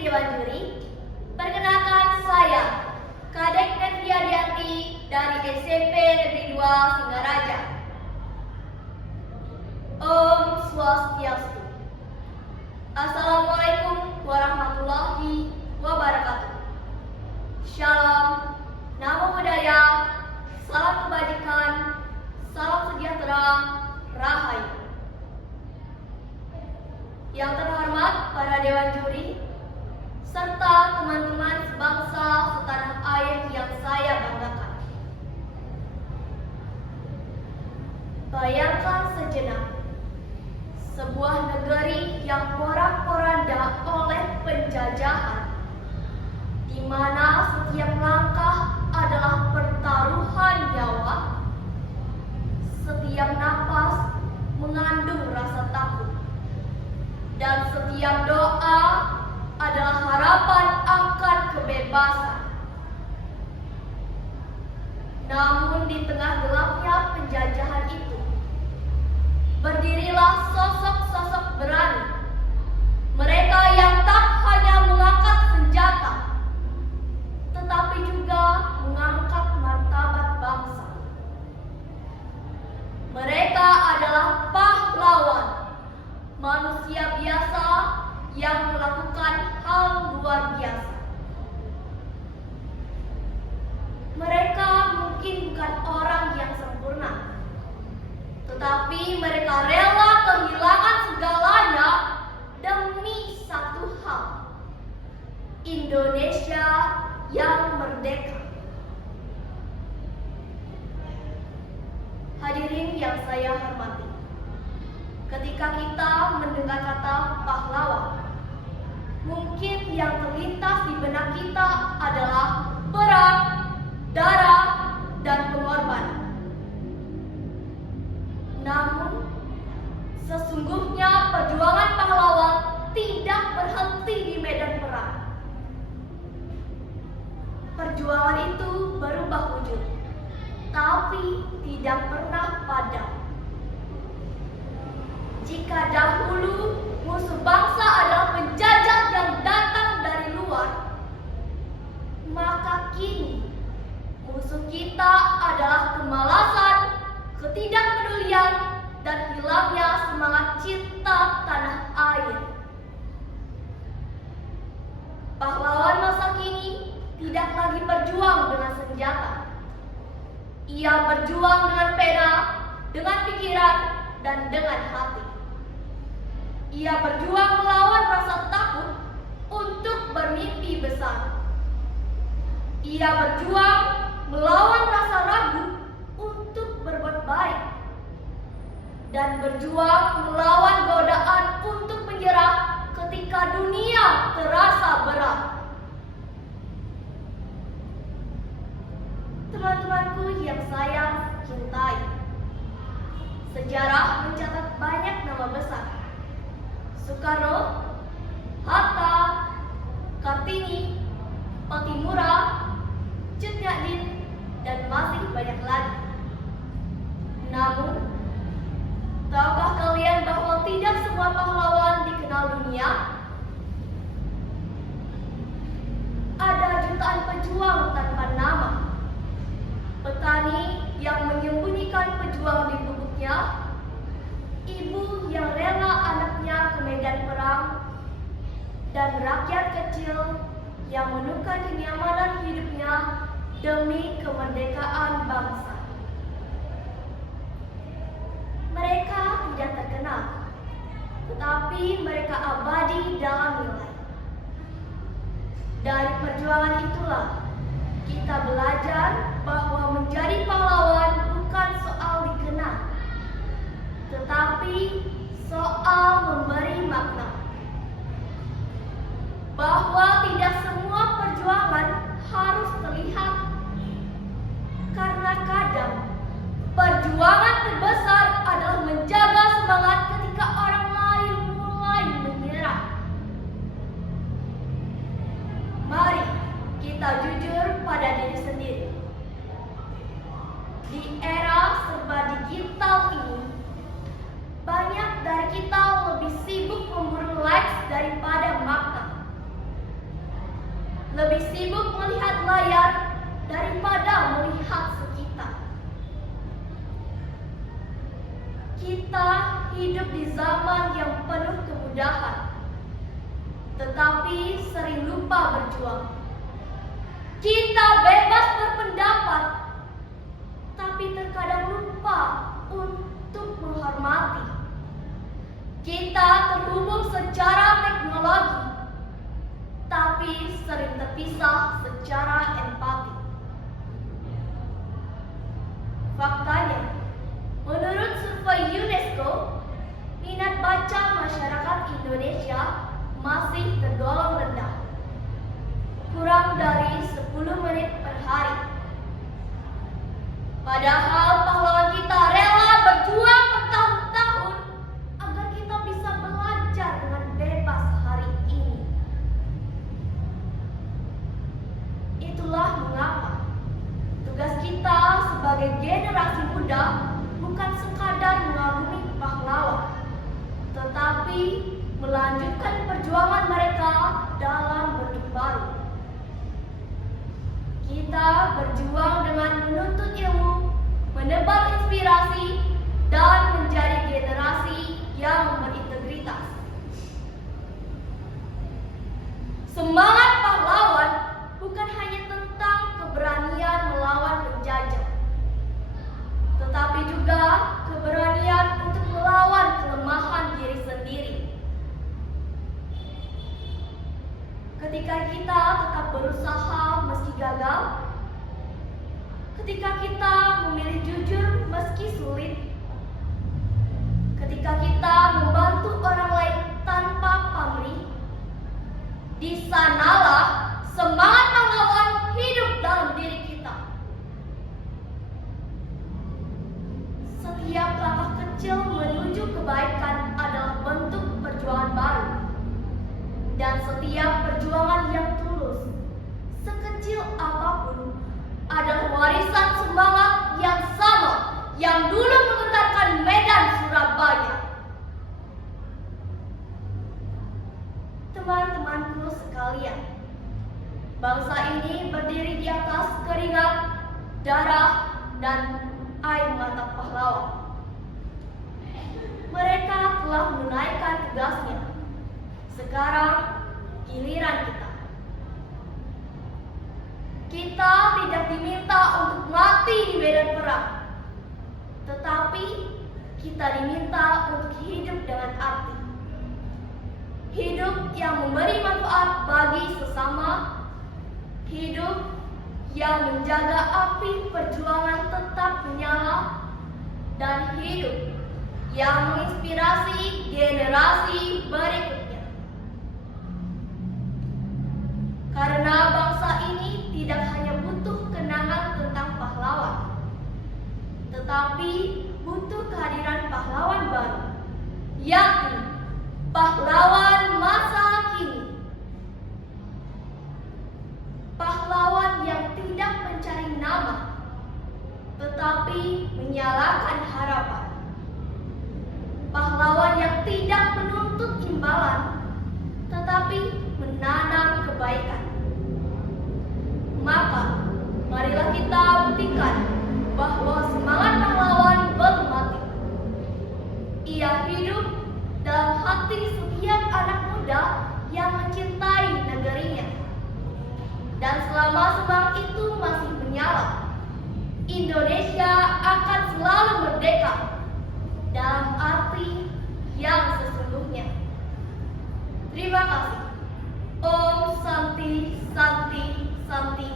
Dewan Juri, perkenalkan saya, Kadek Nevia Dianti dari SMP Negeri 2 Singaraja. Om Swastiastu. Assalamualaikum warahmatullahi wabarakatuh. Shalom, namo buddhaya, salam kebajikan, salam sejahtera, rahayu. Yang terhormat para Dewan Juri, serta teman-teman sebangsa setanah air yang saya banggakan. Bayangkan sejenak, sebuah negeri yang porak-poranda oleh penjajahan, di mana setiap langkah adalah pertaruhan nyawa, setiap napas mengandung rasa takut, dan setiap doa adalah harapan akan kebebasan. Namun di tengah gelapnya penjajahan itu, berdirilah sosok-sosok berani. Mereka yang tak hanya mengangkat senjata, tetapi juga mengangkat martabat bangsa. Mereka adalah pahlawan, manusia biasa yang melakukan hal luar biasa. Mereka mungkin bukan orang yang sempurna, tetapi mereka rela kehilangan segalanya demi satu hal: Indonesia yang merdeka. Hadirin yang saya hormati, ketika kita mendengar kata pahlawan, mungkin yang terlintas di benak kita adalah perang, darah, dan pengorbanan. Namun, sesungguhnya perjuangan pahlawan tidak berhenti di medan perang. Perjuangan itu berubah wujud, tapi tidak pernah padam. Jika dahulu musuh bangsa adalah penjajah yang datang dari luar, maka kini musuh kita adalah kemalasan, ketidakpedulian, dan hilangnya semangat cinta tanah air. Pahlawan masa kini tidak lagi berjuang dengan senjata. Ia berjuang dengan pena, dengan pikiran, dan dengan hati. Ia berjuang melawan rasa takut untuk bermimpi besar. Ia berjuang melawan rasa ragu untuk berbuat baik, dan berjuang melawan godaan untuk menyerah ketika dunia terasa berat. Teman-temanku yang saya cintai, sejarah mencatat banyak nama besar: Soekarno, Hatta, Kartini, Patimura, Cut Nyak-dien, dan masih banyak lagi. Namun, tahukah kalian bahwa tidak semua pahlawan dikenal dunia? Ada jutaan pejuang tanpa nama, petani yang menyembunyikan pejuang di gubuknya, ibu yang rela anaknya ke medan perang, dan rakyat kecil yang menukar kenyamanan hidupnya demi kemerdekaan bangsa. Mereka tidak terkenal, tetapi mereka abadi dalam nilai. Dari perjuangan itulah kita belajar bahwa menjadi pahlawan bukan soal dikenal, tetapi soal memberi makna. Bahwa tidak semua perjuangan harus terlihat, karena kadang perjuangan terbesar adalah menjaga semangat ketika orang lain mulai menyerah. Mari kita jujur pada diri sendiri. Di era serba digital ini, banyak dari kita lebih sibuk memburu likes daripada makna. lebih sibuk melihat layar daripada melihat sekitar. Kita hidup di zaman yang penuh kemudahan, tetapi sering lupa berjuang. Kita bebas berpendapat, tapi terkadang lupa untuk menghormati. Kita terhubung secara teknologi, tapi sering terpisah secara empati. Faktanya, menurut survei UNESCO, minat baca masyarakat Indonesia masih tergolong rendah, kurang dari 10 menit per hari. Padahal pahlawan kita rela berjuang bertahun-tahun agar kita bisa belajar dengan bebas hari ini. Itulah mengapa tugas kita sebagai generasi muda bukan sekadar mengagumi pahlawan, tetapi melanjutkan perjuangan mereka dalam bentuk baru. Kita berjuang dengan menuntut ilmu, menebar inspirasi, dan menjadi generasi yang berintegritas. Semangat pahlawan bukan hanya tentang keberanian melawan penjajah, tetapi juga keberanian untuk melawan kelemahan diri sendiri. Ketika kita tetap berusaha meski gagal, ketika kita memilih jujur meski sulit, ketika kita membantu orang lain tanpa pamrih, di sanalah semangat pahlawan hidup dalam diri kita. Setiap langkah kecil menuju kebaikan adalah bentuk perjuangan baru. Dan setiap perjuangan yang tulus, sekecil apapun, adalah warisan semangat yang sama yang dulu menggetarkan medan Surabaya. Teman-temanku sekalian, bangsa ini berdiri di atas keringat, darah, dan air mata pahlawan. Mereka telah menunaikan tugasnya. Sekarang giliran kita. Kita tidak diminta untuk mati di medan perang, tetapi kita diminta untuk hidup dengan arti. Hidup yang memberi manfaat bagi sesama, hidup yang menjaga api perjuangan tetap menyala, dan hidup yang menginspirasi generasi berikutnya. Karena bangsa ini tidak hanya butuh kenangan tentang pahlawan, tetapi butuh kehadiran pahlawan baru, yakni pahlawan masa kini. Pahlawan yang tidak mencari nama, tetapi menyalakan harapan. Pahlawan yang tidak menuntut imbalan, tetapi menanam kebaikan. Maka, marilah kita buktikan bahwa semangat pahlawan belum mati. Ia hidup dalam hati setiap anak muda yang mencintai negerinya. Dan selama semangat itu masih menyala, Indonesia akan selalu merdeka dalam arti yang sesungguhnya. Terima kasih. Om Santi Santi Santi